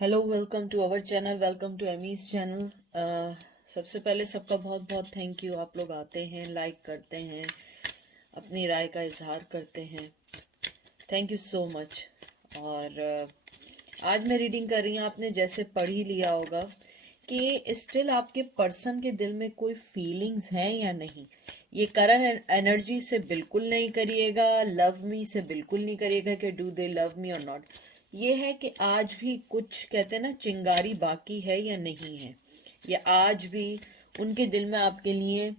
Hello, welcome to our channel, welcome to Amy's channel. सबसे पहले सबका बहुत बहुत थैंक यू। आप लोग आते हैं, लाइक करते हैं, अपनी राय का इजहार करते हैं। Thank you so much. और आज मैं रीडिंग कर रही हूँ। आपने जैसे पढ़ ही लिया होगा कि स्टिल आपके पर्सन के दिल में कोई फीलिंग्स हैं या नहीं। ये करंट एनर्जी से बिल्कुल नहीं करिएगा, लव मी से बिल्कुल नहीं करिएगा कि डू दे लव मी और नॉट। ये है कि आज भी कुछ कहते हैं ना, चिंगारी बाकी है या नहीं है, या आज भी उनके दिल में आपके लिए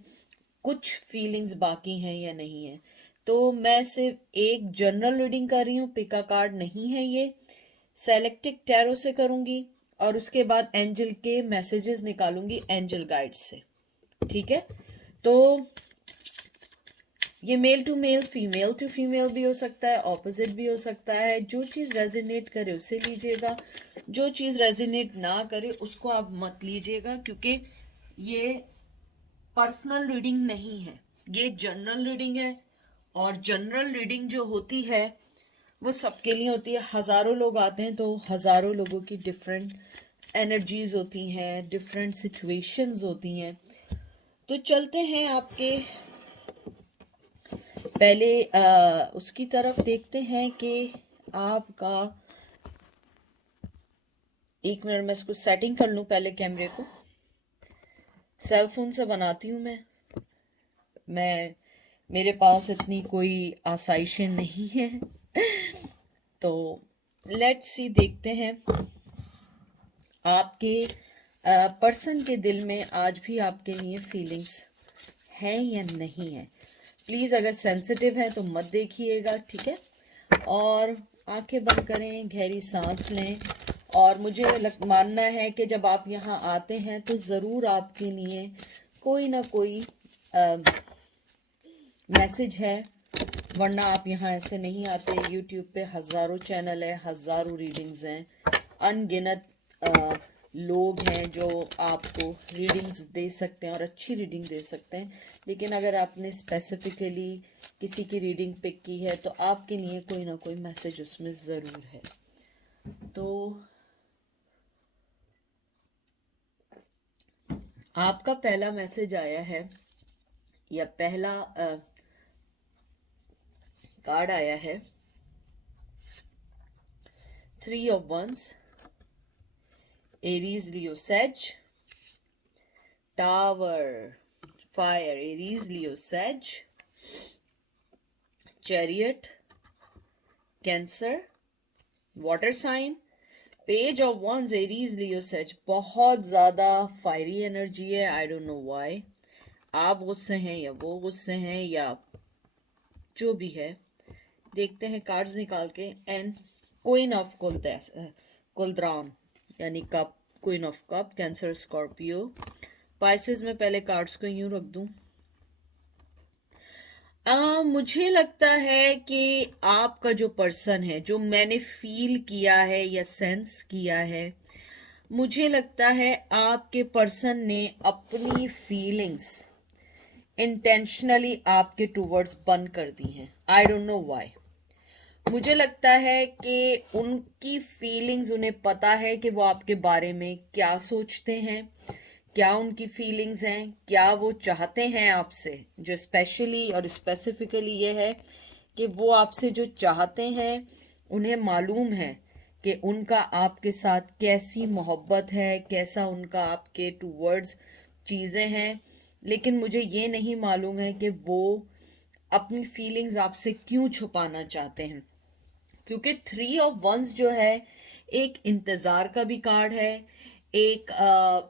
कुछ फीलिंग्स बाकी हैं या नहीं है। तो मैं सिर्फ एक जनरल रीडिंग कर रही हूँ, पिका कार्ड नहीं है ये। सेलेक्टिक टैरो से करूँगी और उसके बाद एंजल के मैसेजेस निकालूंगी एंजल गाइड से। ठीक है, तो ये मेल टू फीमेल भी हो सकता है, ऑपोजिट भी हो सकता है। जो चीज़ रेजिनेट करे उसे लीजिएगा, जो चीज़ रेजिनेट ना करे उसको आप मत लीजिएगा, क्योंकि ये पर्सनल रीडिंग नहीं है, ये जनरल रीडिंग है। और जनरल रीडिंग जो होती है वो सबके लिए होती है। हज़ारों लोग आते हैं तो हज़ारों लोगों की डिफरेंट एनर्जीज होती हैं, डिफरेंट सिचुएशंस होती हैं। तो चलते हैं आपके पहले उसकी तरफ देखते हैं कि आपका, एक मिनट मैं इसको सेटिंग कर लूँ पहले कैमरे को। सेल फोन से बनाती हूँ मैं मेरे पास इतनी कोई आसाइशें नहीं है। तो लेट्स सी, देखते हैं आपके पर्सन के दिल में आज भी आपके लिए फीलिंग्स हैं या नहीं है। प्लीज़ अगर सेंसिटिव है तो मत देखिएगा, ठीक है। और आंखें बंद करें, गहरी सांस लें। और मुझे मानना है कि जब आप यहाँ आते हैं तो ज़रूर आपके लिए कोई ना कोई मैसेज है, वरना आप यहाँ ऐसे नहीं आते। यूट्यूब पे हज़ारों चैनल है, हज़ारों रीडिंग्स हैं, अनगिनत लोग हैं जो आपको रीडिंग्स दे सकते हैं और अच्छी रीडिंग दे सकते हैं। लेकिन अगर आपने स्पेसिफिकली किसी की रीडिंग पिक की है तो आपके लिए कोई ना कोई मैसेज उसमें ज़रूर है। तो आपका पहला मैसेज आया है, या पहला कार्ड आया है, 3 of Wands, Aries, Leo, sage, tower, fire, Aries, Leo, sage, chariot, cancer, water sign, page of wands, Aries, Leo, sage. बहुत ज़्यादा फायरी एनर्जी है। I don't know why. आप गुस्से हैं या वो गुस्से हैं या जो भी है। देखते हैं कार्ड्स निकाल के। एंड क्वीन ऑफ कुलद्रान यानी cup, queen of cup, cancer, Scorpio, Pisces में पहले कार्ड्स को यूं रख दूं। मुझे लगता है कि आपका जो पर्सन है, जो मैंने फील किया है या सेंस किया है, मुझे लगता है आपके पर्सन ने अपनी फीलिंग्स इंटेंशनली आपके टूवर्ड्स बंद कर दी हैं। आई डोंट नो व्हाई। मुझे लगता है कि उनकी फीलिंग्स, उन्हें पता है कि वो आपके बारे में क्या सोचते हैं, क्या उनकी फीलिंग्स हैं, क्या वो चाहते हैं आपसे। जो स्पेशली और स्पेसिफिकली ये है कि वो आपसे जो चाहते हैं, उन्हें मालूम है कि उनका आपके साथ कैसी मोहब्बत है, कैसा उनका आपके टूवर्ड्स चीज़ें हैं। लेकिन मुझे ये नहीं मालूम है कि वो अपनी फीलिंग्स आपसे क्यों छुपाना चाहते हैं। क्योंकि 3 of Wands जो है, एक इंतज़ार का भी कार्ड है। एक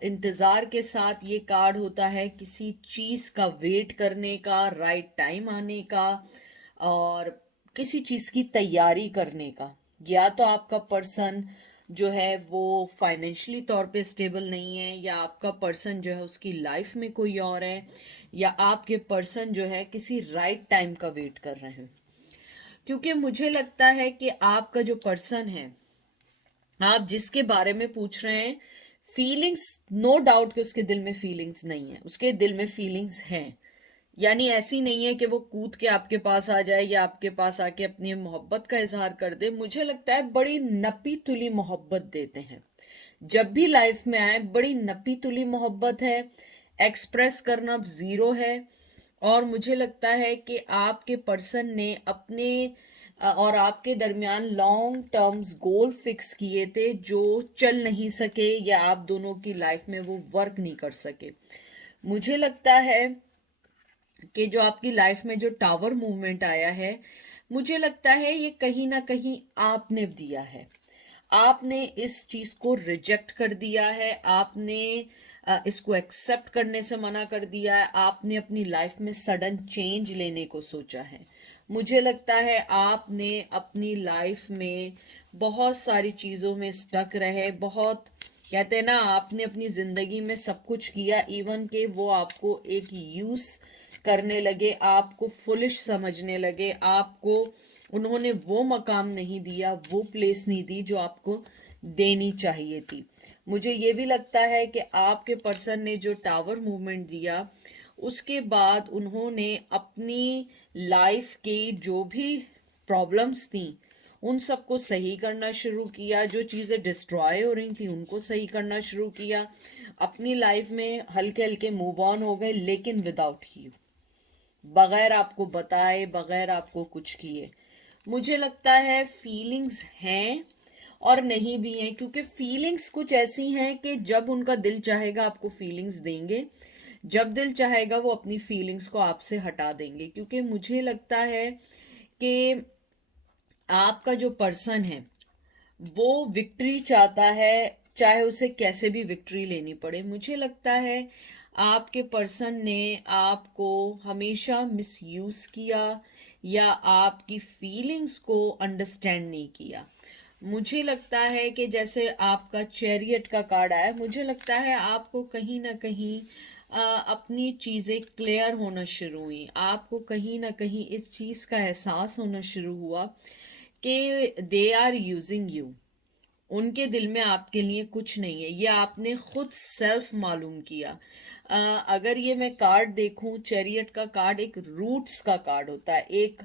इंतज़ार के साथ ये कार्ड होता है किसी चीज़ का वेट करने का, राइट टाइम आने का, और किसी चीज़ की तैयारी करने का। या तो आपका पर्सन जो है वो फाइनेंशियली तौर पे स्टेबल नहीं है, या आपका पर्सन जो है उसकी लाइफ में कोई और है, या आपके पर्सन जो है किसी राइट टाइम का वेट कर रहे हैं। क्योंकि मुझे लगता है कि आपका जो पर्सन है, आप जिसके बारे में पूछ रहे हैं, फीलिंग्स, नो डाउट कि उसके दिल में फीलिंग्स नहीं है, उसके दिल में फीलिंग्स हैं। यानी ऐसी नहीं है कि वो कूद के आपके पास आ जाए या आपके पास आके अपनी मोहब्बत का इजहार कर दे। मुझे लगता है बड़ी नपी तुली मोहब्बत देते हैं। जब भी लाइफ में आए बड़ी नपी तुली मोहब्बत है, एक्सप्रेस करना ज़ीरो है। और मुझे लगता है कि आपके पर्सन ने अपने और आपके दरमियान लॉन्ग टर्म्स गोल फिक्स किए थे जो चल नहीं सके या आप दोनों की लाइफ में वो वर्क नहीं कर सके। मुझे लगता है कि जो आपकी लाइफ में जो टावर मूवमेंट आया है, मुझे लगता है ये कहीं ना कहीं आपने दिया है। आपने इस चीज़ को रिजेक्ट कर दिया है, आपने इसको एक्सेप्ट करने से मना कर दिया है, आपने अपनी लाइफ में सडन चेंज लेने को सोचा है। मुझे लगता है आपने अपनी लाइफ में बहुत सारी चीज़ों में स्टक रहे, बहुत कहते हैं ना, आपने अपनी ज़िंदगी में सब कुछ किया, इवन के वो आपको एक यूज़ करने लगे, आपको फुलिश समझने लगे, आपको उन्होंने वो मकाम नहीं दिया, वो प्लेस नहीं दी जो आपको देनी चाहिए थी। मुझे ये भी लगता है कि आपके पर्सन ने जो टावर मूवमेंट दिया, उसके बाद उन्होंने अपनी लाइफ की जो भी प्रॉब्लम्स थी उन सबको सही करना शुरू किया, जो चीज़ें डिस्ट्रॉय हो रही थी उनको सही करना शुरू किया, अपनी लाइफ में हल्के हल्के मूव ऑन हो गए, लेकिन विदाउट यू, बगैर आपको बताए, बगैर आपको कुछ किए। मुझे लगता है फीलिंग्स हैं और नहीं भी हैं, क्योंकि फीलिंग्स कुछ ऐसी हैं कि जब उनका दिल चाहेगा आपको फीलिंग्स देंगे, जब दिल चाहेगा वो अपनी फीलिंग्स को आपसे हटा देंगे। क्योंकि मुझे लगता है कि आपका जो पर्सन है वो विक्ट्री चाहता है, चाहे उसे कैसे भी विक्ट्री लेनी पड़े। मुझे लगता है आपके पर्सन ने आपको हमेशा मिसयूज किया या आपकी फीलिंग्स को अंडरस्टैंड नहीं किया। मुझे लगता है कि जैसे आपका चैरियट का कार्ड आया, मुझे लगता है आपको कहीं ना कहीं अपनी चीज़ें क्लियर होना शुरू हुई, आपको कहीं ना कहीं इस चीज़ का एहसास होना शुरू हुआ कि दे आर यूजिंग यू। उनके दिल में आपके लिए कुछ नहीं है, ये आपने खुद सेल्फ मालूम किया। अगर ये मैं कार्ड देखूं, चैरियट का कार्ड एक रूट्स का कार्ड होता है। एक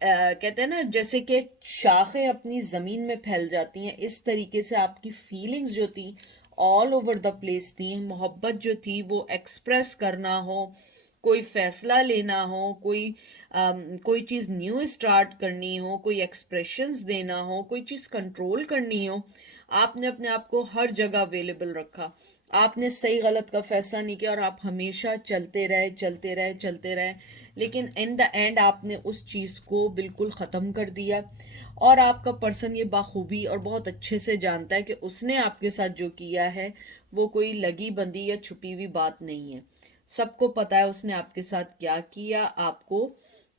कहते हैं ना, जैसे कि शाखें अपनी ज़मीन में फैल जाती हैं, इस तरीके से आपकी फीलिंग्स जो थी ऑल ओवर द प्लेस थी। मोहब्बत जो थी वो एक्सप्रेस करना हो, कोई फैसला लेना हो, कोई चीज़ न्यू स्टार्ट करनी हो, कोई एक्सप्रेशंस देना हो, कोई चीज़ कंट्रोल करनी हो, आपने अपने आप को हर जगह अवेलेबल रखा। आपने सही गलत का फैसला नहीं किया और आप हमेशा चलते रहे चलते रहे चलते रहे, लेकिन इन द एंड आपने उस चीज़ को बिल्कुल ख़त्म कर दिया। और आपका पर्सन ये बाखूबी और बहुत अच्छे से जानता है कि उसने आपके साथ जो किया है वो कोई लगी बंदी या छुपी हुई बात नहीं है। सबको पता है उसने आपके साथ क्या किया, आपको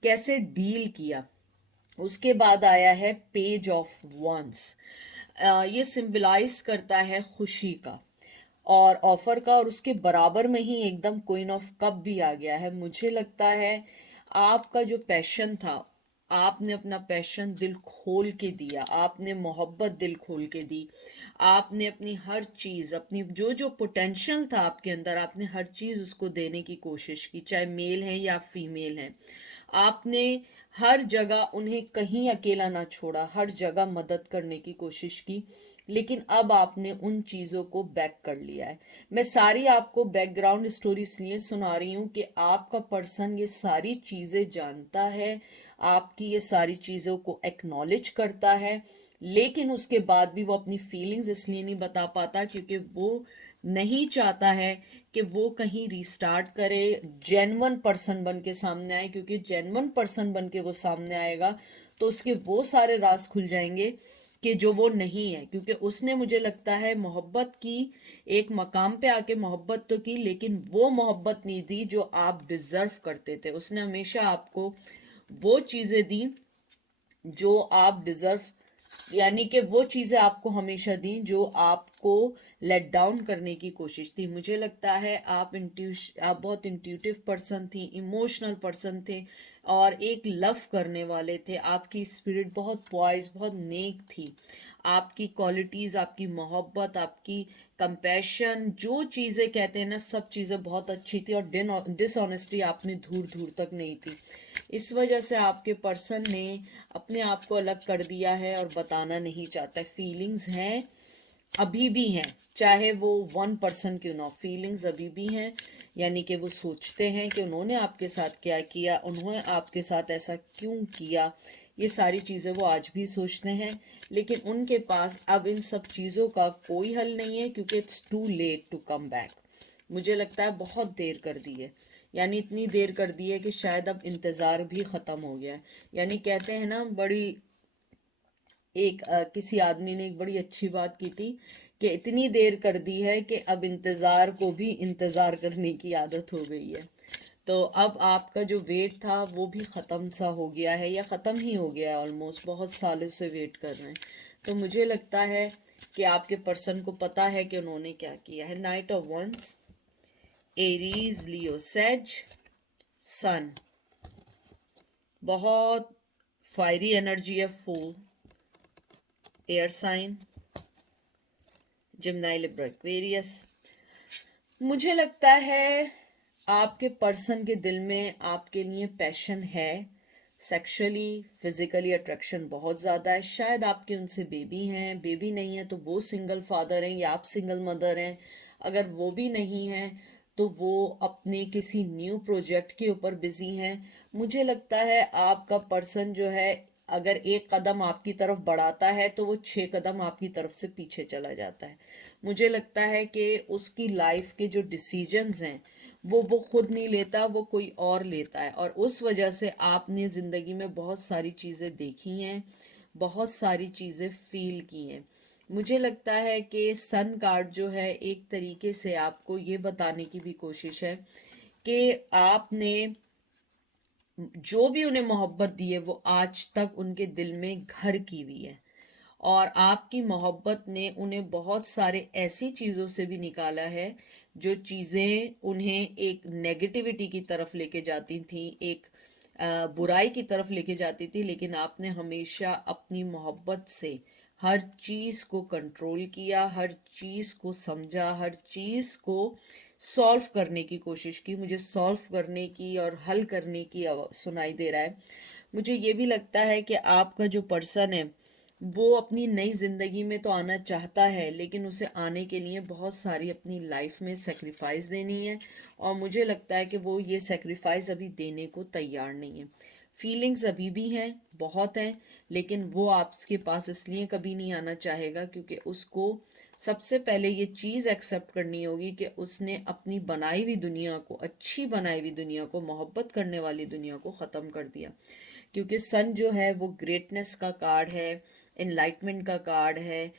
कैसे डील किया। उसके बाद आया है पेज ऑफ वंस। ये सिंबलाइज करता है खुशी का और ऑफर का, और उसके बराबर में ही एकदम क्वीन ऑफ कप भी आ गया है। मुझे लगता है आपका जो पैशन था, आपने अपना पैशन दिल खोल के दिया, आपने मोहब्बत दिल खोल के दी, आपने अपनी हर चीज़, अपनी जो जो पोटेंशियल था आपके अंदर, आपने हर चीज़ उसको देने की कोशिश की, चाहे मेल हैं या फीमेल हैं। आपने हर जगह उन्हें कहीं अकेला ना छोड़ा, हर जगह मदद करने की कोशिश की, लेकिन अब आपने उन चीज़ों को बैक कर लिया है। मैं सारी आपको बैकग्राउंड स्टोरी इसलिए सुना रही हूँ कि आपका पर्सन ये सारी चीज़ें जानता है, आपकी ये सारी चीज़ों को एक्नॉलेज करता है, लेकिन उसके बाद भी वो अपनी फीलिंग्स इसलिए नहीं बता पाता क्योंकि वो नहीं चाहता है कि वो कहीं रीस्टार्ट करे, जेन्युइन पर्सन बन के सामने आए। क्योंकि जेन्युइन पर्सन बन के वो सामने आएगा तो उसके वो सारे राज खुल जाएंगे कि जो वो नहीं है। क्योंकि उसने, मुझे लगता है, मोहब्बत की, एक मकाम पे आके मोहब्बत तो की, लेकिन वो मोहब्बत नहीं दी जो आप डिज़र्व करते थे। उसने हमेशा आपको वो चीज़ें दी जो आप डिज़र्व, यानी कि वो चीज़ें आपको हमेशा दी जो आपको लेट डाउन करने की कोशिश थी। मुझे लगता है आप बहुत इंट्यूटिव पर्सन थी, इमोशनल पर्सन थे और एक लव करने वाले थे। आपकी स्पिरिट बहुत पॉइज, बहुत नेक थी। आपकी क्वालिटीज़, आपकी मोहब्बत, आपकी कंपैशन, जो चीज़ें कहते हैं ना, सब चीज़ें बहुत अच्छी थी और डिसऑनेस्टी आप में दूर दूर तक नहीं थी। इस वजह से आपके पर्सन ने अपने आप को अलग कर दिया है और बताना नहीं चाहता। फीलिंग्स हैं, अभी भी हैं, चाहे वो 1% क्यों ना हो, फीलिंग्स अभी भी हैं। यानी कि वो सोचते हैं कि उन्होंने आपके साथ क्या किया, उन्होंने आपके साथ ऐसा क्यों किया, ये सारी चीज़ें वो आज भी सोचते हैं। लेकिन उनके पास अब इन सब चीज़ों का कोई हल नहीं है, क्योंकि it's too late to come back. मुझे लगता है बहुत देर कर दी है, यानी इतनी देर कर दी है कि शायद अब इंतज़ार भी ख़त्म हो गया है। यानी कहते हैं ना, बड़ी किसी आदमी ने एक बड़ी अच्छी बात की थी कि इतनी देर कर दी है कि अब इंतज़ार को भी इंतज़ार करने की आदत हो गई है। तो अब आपका जो वेट था वो भी ख़त्म सा हो गया है, या ख़त्म ही हो गया है ऑलमोस्ट। बहुत सालों से वेट कर रहे हैं। तो मुझे लगता है कि आपके पर्सन को पता है कि उन्होंने क्या किया है। Knight of wands, Aries, Leo, सेज, सन, बहुत फायरी एनर्जी है, full air sign, Gemini, Libra, Aquarius. मुझे लगता है आपके पर्सन के दिल में आपके लिए पैशन है, सेक्सुअली फिजिकली अट्रैक्शन बहुत ज़्यादा है। शायद आपके उनसे बेबी हैं, बेबी नहीं है तो वो सिंगल फादर हैं या आप सिंगल मदर हैं। अगर वो भी नहीं हैं तो वो अपने किसी न्यू प्रोजेक्ट के ऊपर बिजी हैं। मुझे लगता है आपका पर्सन जो है, अगर एक कदम आपकी तरफ बढ़ाता है तो वो 6 कदम आपकी तरफ से पीछे चला जाता है। मुझे लगता है कि उसकी लाइफ के जो डिसीजंस हैं वो खुद नहीं लेता, वो कोई और लेता है। और उस वजह से आपने ज़िंदगी में बहुत सारी चीज़ें देखी हैं, बहुत सारी चीज़ें फील की हैं। मुझे लगता है कि सन कार्ड जो है, एक तरीके से आपको ये बताने की भी कोशिश है कि आपने जो भी उन्हें मोहब्बत दी है वो आज तक उनके दिल में घर की हुई है। और आपकी मोहब्बत ने उन्हें बहुत सारे ऐसी चीज़ों से भी निकाला है जो चीज़ें उन्हें एक नेगेटिविटी की तरफ लेके जाती थी, एक बुराई की तरफ लेके जाती थी। लेकिन आपने हमेशा अपनी मोहब्बत से हर चीज़ को कंट्रोल किया, हर चीज़ को समझा, हर चीज़ को सॉल्व करने की कोशिश की। मुझे सॉल्व करने की और हल करने की सुनाई दे रहा है। मुझे ये भी लगता है कि आपका जो पर्सन है वो अपनी नई ज़िंदगी में तो आना चाहता है, लेकिन उसे आने के लिए बहुत सारी अपनी लाइफ में सेक्रीफाइस देनी है। और मुझे लगता है कि वो ये सेक्रीफाइस अभी देने को तैयार नहीं है। फीलिंग्स अभी भी हैं, बहुत हैं, लेकिन वो आपके पास इसलिए कभी नहीं आना चाहेगा क्योंकि उसको सबसे पहले ये चीज़ एक्सेप्ट करनी होगी कि उसने अपनी बनाई हुई दुनिया को, अच्छी बनाई हुई दुनिया को, मोहब्बत करने वाली दुनिया को ख़त्म कर दिया। क्योंकि सन जो है वो ग्रेटनेस का कार्ड है, इनलाइटमेंट का कार्ड है,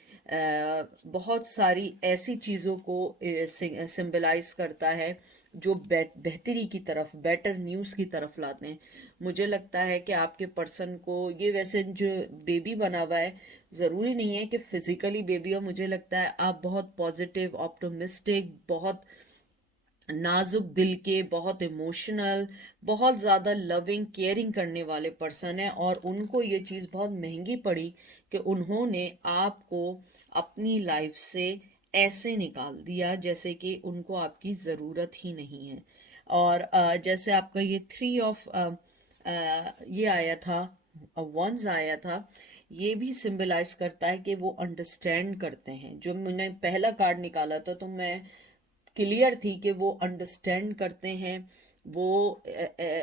बहुत सारी ऐसी चीज़ों को सिंबलाइज करता है जो बेहतरी की तरफ, बेटर न्यूज़ की तरफ लाते हैं। मुझे लगता है कि आपके पर्सन को ये, वैसे जो बेबी बना हुआ है, ज़रूरी नहीं है कि फिज़िकली बेबी हो। मुझे लगता है आप बहुत पॉजिटिव, ऑप्टिमिस्टिक, बहुत नाजुक दिल के, बहुत इमोशनल, बहुत ज़्यादा लविंग, केयरिंग करने वाले पर्सन है। और उनको ये चीज़ बहुत महंगी पड़ी कि उन्होंने आपको अपनी लाइफ से ऐसे निकाल दिया जैसे कि उनको आपकी ज़रूरत ही नहीं है। और जैसे आपका ये 3 ऑफ ये आया था, वंस आया था, ये भी सिंबलाइज करता है कि वो अंडरस्टैंड करते हैं। जो मैंने पहला कार्ड निकाला था तो मैं क्लियर थी कि वो अंडरस्टैंड करते हैं। वो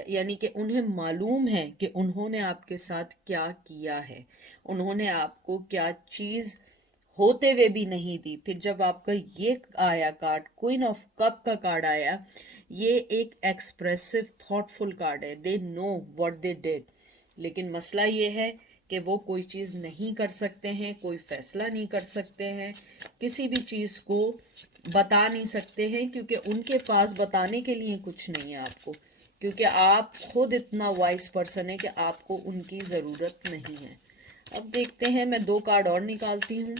यानी कि उन्हें मालूम है कि उन्होंने आपके साथ क्या किया है, उन्होंने आपको क्या चीज़ होते हुए भी नहीं दी। फिर जब आपका ये आया कार्ड, क्वीन ऑफ कप का कार्ड आया, ये एक एक्सप्रेसिव थॉटफुल कार्ड है। They know what they did. लेकिन मसला ये है कि वो कोई चीज़ नहीं कर सकते हैं, कोई फैसला नहीं कर सकते हैं, किसी भी चीज़ को बता नहीं सकते हैं, क्योंकि उनके पास बताने के लिए कुछ नहीं है आपको। क्योंकि आप खुद इतना वाइज पर्सन है कि आपको उनकी ज़रूरत नहीं है। अब देखते हैं, मैं 2 कार्ड और निकालती हूँ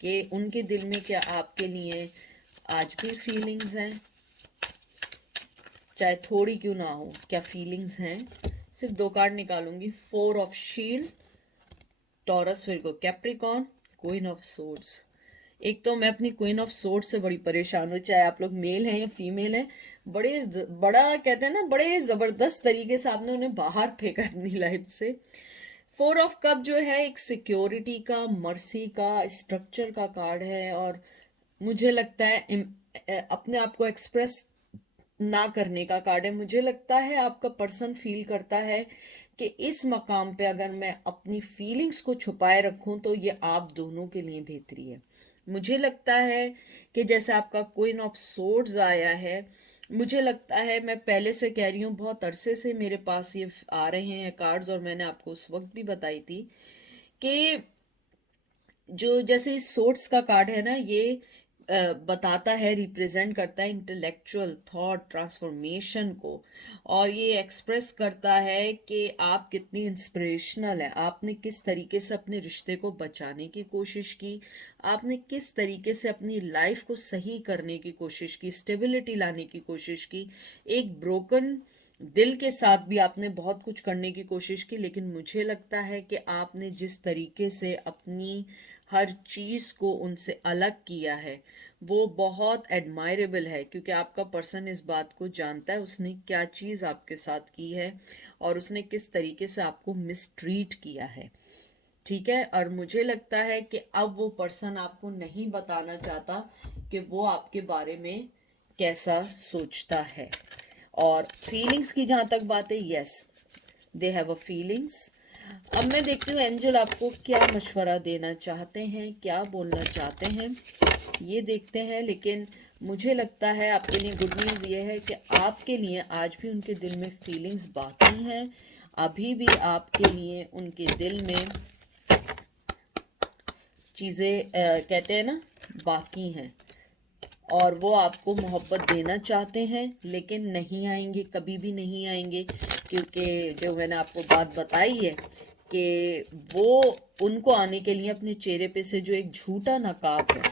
कि उनके दिल में क्या आपके लिए आज भी फीलिंग्स हैं, चाहे थोड़ी क्यों ना हो, क्या फीलिंग्स हैं। सिर्फ 2 कार्ड निकालूंगी। 4 of shield, Taurus, Virgo, Capricorn, queen of swords. एक तो मैं अपनी क्वीन ऑफ सोर्ड से बड़ी परेशान हूँ, चाहे आप लोग मेल हैं या फीमेल हैं। बड़ा कहते हैं ना, बड़े ज़बरदस्त तरीके से आपने उन्हें बाहर फेंका अपनी लाइफ से। फोर ऑफ कप जो है एक सिक्योरिटी का, मर्सी का, स्ट्रक्चर का कार्ड है। और मुझे लगता है अपने आप को एक्सप्रेस ना करने का कार्ड है। मुझे लगता है आपका पर्सन फील करता है कि इस मकाम पे अगर मैं अपनी फीलिंग्स को छुपाए रखूं तो ये आप दोनों के लिए बेहतरी है। मुझे लगता है कि जैसे आपका क्वीन ऑफ सोर्ड्स आया है, मुझे लगता है, मैं पहले से कह रही हूँ, बहुत अरसे से मेरे पास ये आ रहे हैं कार्ड्स, और मैंने आपको उस वक्त भी बताई थी कि जो जैसे इस सोर्ट्स का कार्ड है ना, ये बताता है, रिप्रेजेंट करता है इंटेलेक्चुअल थॉट ट्रांसफॉर्मेशन को। और ये एक्सप्रेस करता है कि आप कितनी इंस्पिरेशनल है, आपने किस तरीके से अपने रिश्ते को बचाने की कोशिश की, आपने किस तरीके से अपनी लाइफ को सही करने की कोशिश की, स्टेबिलिटी लाने की कोशिश की। एक ब्रोकन दिल के साथ भी आपने बहुत कुछ करने की कोशिश की, लेकिन मुझे लगता है कि आपने जिस तरीके से अपनी हर चीज़ को उनसे अलग किया है वो बहुत एडमायरेबल है, क्योंकि आपका पर्सन इस बात को जानता है उसने क्या चीज़ आपके साथ की है और उसने किस तरीके से आपको मिसट्रीट किया है। ठीक है, और मुझे लगता है कि अब वो पर्सन आपको नहीं बताना चाहता कि वो आपके बारे में कैसा सोचता है। और फीलिंग्स की जहाँ तक बात है, yes, they have a feelings. अब मैं देखती हूँ एंजल आपको क्या मशवरा देना चाहते हैं, क्या बोलना चाहते हैं, ये देखते हैं। लेकिन मुझे लगता है आपके लिए गुड न्यूज़ ये है कि आपके लिए आज भी उनके दिल में फीलिंग्स बाकी हैं। अभी भी आपके लिए उनके दिल में चीज़ें कहते हैं ना, बाकी हैं। और वो आपको मोहब्बत देना चाहते हैं, लेकिन नहीं आएंगे, कभी भी नहीं आएंगे, क्योंकि जो मैंने आपको बात बताई है कि वो उनको आने के लिए अपने चेहरे पे से जो एक झूठा नकाब है,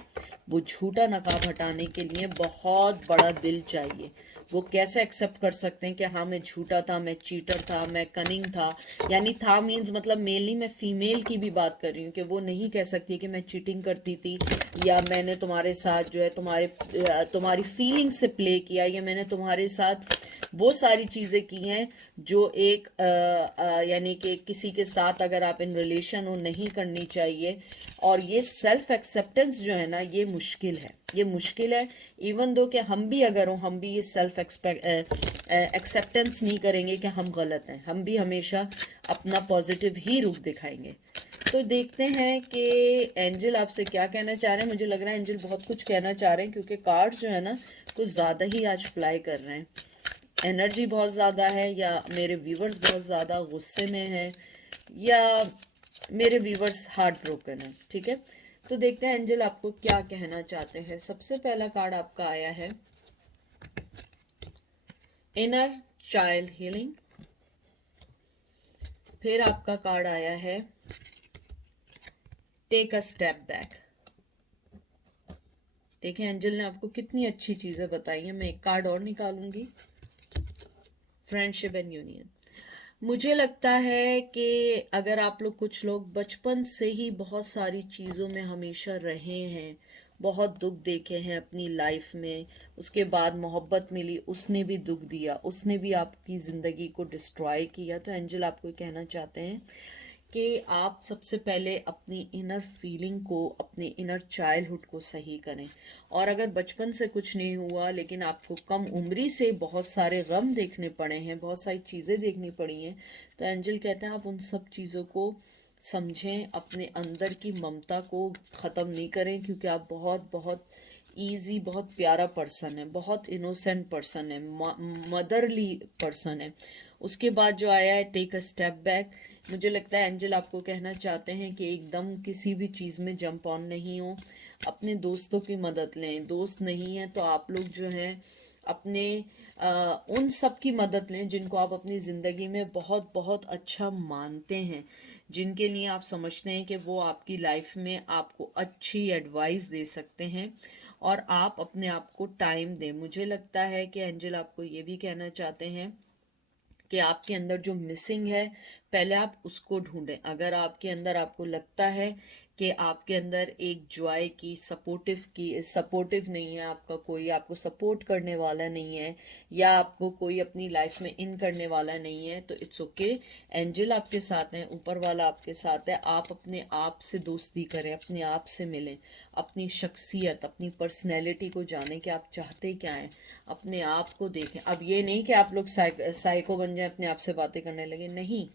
वो झूठा नकाब हटाने के लिए बहुत बड़ा दिल चाहिए। वो कैसे एक्सेप्ट कर सकते हैं कि हाँ मैं झूठा था, मैं चीटर था, मैं कनिंग था। यानी था मीन्स मतलब मेनली मैं फीमेल की भी बात कर रही हूँ कि वो नहीं कह सकती कि मैं चीटिंग करती थी, या मैंने तुम्हारे साथ जो है तुम्हारी फीलिंग से प्ले किया, या मैंने तुम्हारे साथ वो सारी चीज़ें की हैं जो एक यानी कि किसी के साथ अगर आप इन रिलेशन हो नहीं करनी चाहिए। और ये सेल्फ एक्सेप्टेंस जो है ना, ये मुश्किल है, ये मुश्किल है। इवन दो कि हम भी अगर हो, हम भी ये सेल्फ एक्सेप्टेंस नहीं करेंगे कि हम गलत हैं, हम भी हमेशा अपना पॉजिटिव ही रूप दिखाएंगे। तो देखते हैं कि एंजल आपसे क्या कहना चाह रहे हैं। मुझे लग रहा है एंजल बहुत कुछ कहना चाह रहे हैं, क्योंकि कार्ड्स जो है ना कुछ ज़्यादा ही आज फ्लाई कर रहे हैं, एनर्जी बहुत ज़्यादा है, या मेरे व्यूवर्स बहुत ज़्यादा गुस्से में हैं, या मेरे व्यूवर्स हार्ट ब्रोकन है। ठीक है, तो देखते हैं एंजल आपको क्या कहना चाहते हैं। सबसे पहला कार्ड आपका आया है इनर चाइल्ड हीलिंग। फिर आपका कार्ड आया है टेक अ स्टेप बैक। देखें एंजल ने आपको कितनी अच्छी चीज़ें बताई हैं। मैं एक कार्ड और निकालूंगी, फ्रेंडशिप एंड यूनियन। मुझे लगता है कि अगर आप लोग, कुछ लोग बचपन से ही बहुत सारी चीज़ों में हमेशा रहे हैं, बहुत दुख देखे हैं अपनी लाइफ में, उसके बाद मोहब्बत मिली, उसने भी दुख दिया, उसने भी आपकी ज़िंदगी को डिस्ट्रॉय किया, तो एंजल आपको कहना चाहते हैं कि आप सबसे पहले अपनी इनर फीलिंग को, अपने इनर चाइल्डहुड को सही करें। और अगर बचपन से कुछ नहीं हुआ, लेकिन आपको कम उम्री से बहुत सारे गम देखने पड़े हैं, बहुत सारी चीज़ें देखनी पड़ी हैं, तो एंजल कहते हैं आप उन सब चीज़ों को समझें, अपने अंदर की ममता को ख़त्म नहीं करें, क्योंकि आप बहुत बहुत ईजी, बहुत प्यारा पर्सन है, बहुत इनोसेंट पर्सन है, मदरली पर्सन है। उसके बाद जो आया है टेक अ स्टेप बैक। मुझे लगता है एंजल आपको कहना चाहते हैं कि एकदम किसी भी चीज़ में जंप ऑन नहीं हो, अपने दोस्तों की मदद लें। दोस्त नहीं है तो आप लोग जो हैं अपने उन सब की मदद लें जिनको आप अपनी ज़िंदगी में बहुत बहुत अच्छा मानते हैं, जिनके लिए आप समझते हैं कि वो आपकी लाइफ में आपको अच्छी एडवाइस दे सकते हैं, और आप अपने आप को टाइम दें। मुझे लगता है कि एंजल आपको ये भी कहना चाहते हैं कि आपके अंदर जो मिसिंग है, पहले आप उसको ढूंढें। अगर आपके अंदर आपको लगता है कि आपके अंदर एक जॉय की सपोर्टिव नहीं है, आपका कोई आपको सपोर्ट करने वाला नहीं है, या आपको कोई अपनी लाइफ में इन करने वाला नहीं है, तो इट्स ओके। एंजल आपके साथ हैं, ऊपर वाला आपके साथ है। आप अपने आप से दोस्ती करें, अपने आप से मिलें, अपनी शख्सियत, अपनी पर्सनैलिटी को जानें कि आप चाहते क्या हैं, अपने आप को देखें। अब ये नहीं कि आप लोग साइको बन जाएं, अपने आप से बातें करने लगे, नहीं।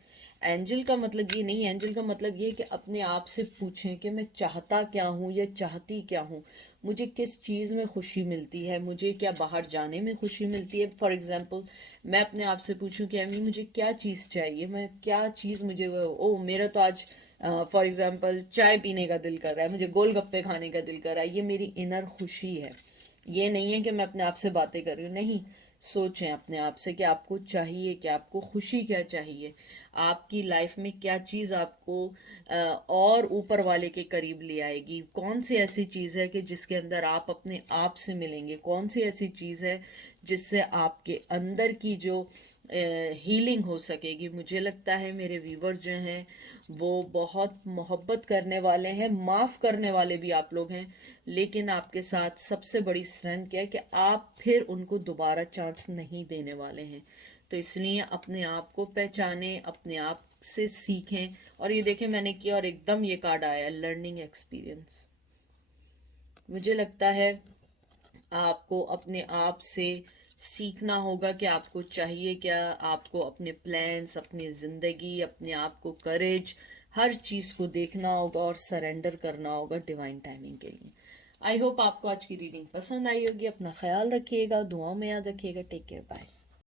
एंजल का मतलब ये नहीं, एंजल का मतलब ये है कि अपने आप से पूछें कि मैं चाहता क्या हूँ या चाहती क्या हूँ, मुझे किस चीज़ में खुशी मिलती है, मुझे क्या बाहर जाने में खुशी मिलती है। फॉर एग्ज़ाम्पल मैं अपने आप से पूछूं कि अम्मी मुझे क्या चीज़ चाहिए, मैं क्या चीज़ मुझे, ओ मेरा तो आज फॉर एग्ज़ाम्पल चाय पीने का दिल कर रहा है, मुझे गोलगप्पे खाने का दिल कर रहा है, ये मेरी इनर खुशी है। ये नहीं है कि मैं अपने आप से बातें कर रही हूँ, नहीं। सोचें अपने आप से कि आपको चाहिए क्या, आपको खुशी क्या चाहिए, आपकी लाइफ में क्या चीज़ आपको और ऊपर वाले के करीब ले आएगी। कौन सी ऐसी चीज़ है कि जिसके अंदर आप अपने आप से मिलेंगे, कौन सी ऐसी चीज़ है जिससे आपके अंदर की जो हीलिंग हो सकेगी। मुझे लगता है मेरे व्यूवर्स जो हैं वो बहुत मोहब्बत करने वाले हैं, माफ़ करने वाले भी आप लोग हैं, लेकिन आपके साथ सबसे बड़ी स्ट्रेंथ क्या है कि आप फिर उनको दोबारा चांस नहीं देने वाले हैं। तो इसलिए अपने आप को पहचानें, अपने आप से सीखें। और ये देखें मैंने किया और एकदम ये कार्ड आया, लर्निंग एक्सपीरियंस। मुझे लगता है आपको अपने आप से सीखना होगा कि आपको चाहिए क्या, आपको अपने प्लान्स, अपनी ज़िंदगी, अपने आप को करेज, हर चीज़ को देखना होगा और सरेंडर करना होगा डिवाइन टाइमिंग के लिए। आई होप आपको आज की रीडिंग पसंद आई होगी। अपना ख्याल रखिएगा, दुआओं में याद रखिएगा। Take care, bye.